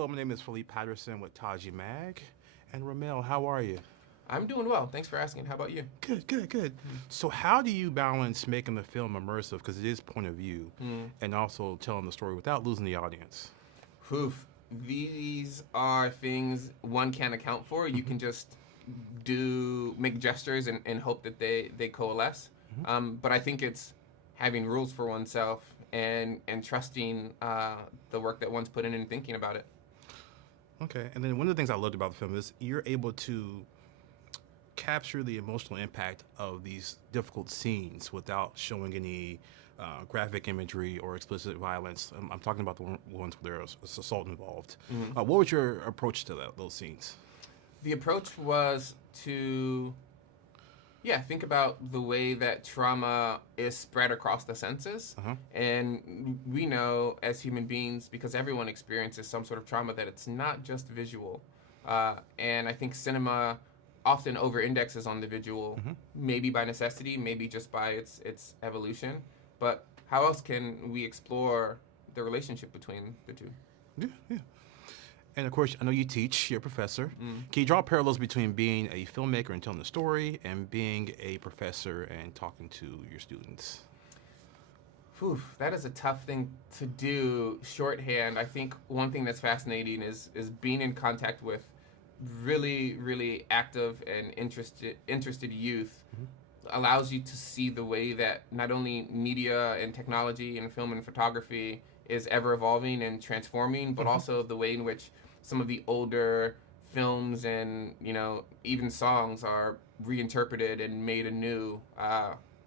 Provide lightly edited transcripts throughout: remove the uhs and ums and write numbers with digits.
Hello, my name is Philippe Patterson with Taji Mag. And RaMell, how are you? I'm doing well. Thanks for asking. How about you? Good, good, good. So how do you balance making the film immersive, because it is point of view, and also telling the story without losing the audience? Oof. These are things one can't account for. You can just make gestures and hope that they coalesce. But I think it's having rules for oneself and trusting the work that one's put in and thinking about it. Okay, and then one of the things I loved about the film is you're able to capture the emotional impact of these difficult scenes without showing any graphic imagery or explicit violence. I'm talking about the ones where there's assault involved. What was your approach to those scenes? The approach was to, think about the way that trauma is spread across the senses. And we know as human beings, because everyone experiences some sort of trauma, that it's not just visual. And I think cinema often over-indexes on the visual, maybe by necessity, maybe just by its evolution. But how else can we explore the relationship between the two? Yeah. And of course, I know you teach, you're a professor. Can you draw parallels between being a filmmaker and telling the story and being a professor and talking to your students? That is a tough thing to do shorthand. I think one thing that's fascinating is being in contact with really, really active and interested youth allows you to see the way that not only media and technology and film and photography is ever evolving and transforming, but also the way in which some of the older films and even songs are reinterpreted and made anew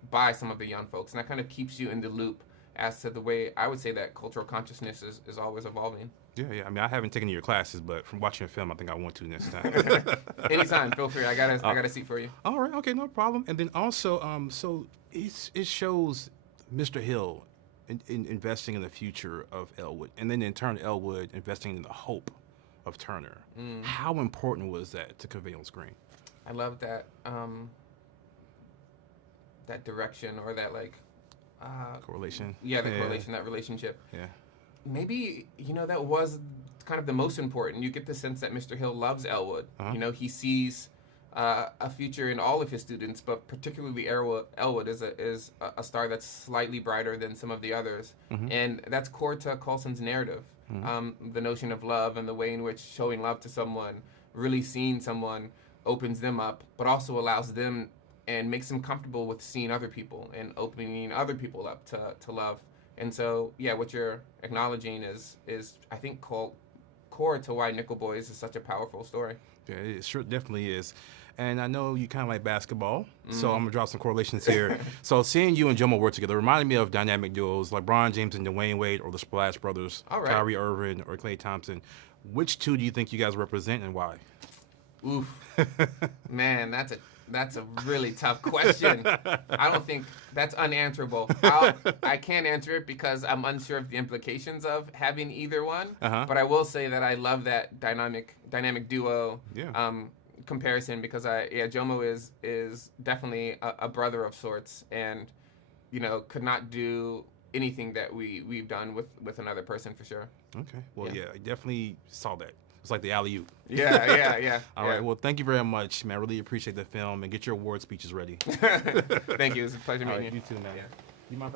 by some of the young folks. And that kind of keeps you in the loop as to the way I would say that cultural consciousness is always evolving. Yeah. I mean, I haven't taken your classes, but from watching a film, I think I want to next time. Anytime, feel free. I got a seat for you. All right, okay, no problem. And then also, so it shows Mr. Hill in investing in the future of Elwood, and then in turn, Elwood investing in the hope of Turner. How important was that to convey on screen? I love that that direction or that correlation. Yeah, the correlation, that relationship. Yeah. Maybe, that was kind of the most important. You get the sense that Mr. Hill loves Elwood. He sees a future in all of his students, but particularly Elwood is a star that's slightly brighter than some of the others. And that's core to Coulson's narrative. The notion of love and the way in which showing love to someone, really seeing someone, opens them up, but also allows them and makes them comfortable with seeing other people and opening other people up to love. And so, what you're acknowledging is I think, core to why Nickel Boys is such a powerful story. Yeah, it sure definitely is. And I know you kind of like basketball, so I'm going to draw some correlations here. So seeing you and Jomo work together reminded me of dynamic duos like LeBron James and Dwayne Wade, or the Splash Brothers, All right. Kyrie Irving or Klay Thompson. Which two do you think you guys represent and why? Oof. Man, that's a really tough question. I don't think that's unanswerable. I can't answer it because I'm unsure of the implications of having either one. But I will say that I love that dynamic duo comparison, because Jomo is definitely a brother of sorts, and could not do anything that we've done with another person for sure. Okay. Well, yeah, I definitely saw that. It's like the alley-oop. Yeah. All right. Well, thank you very much, man. I really appreciate the film, and get your award speeches ready. Thank you. It's a pleasure meeting you. You too, man. You mind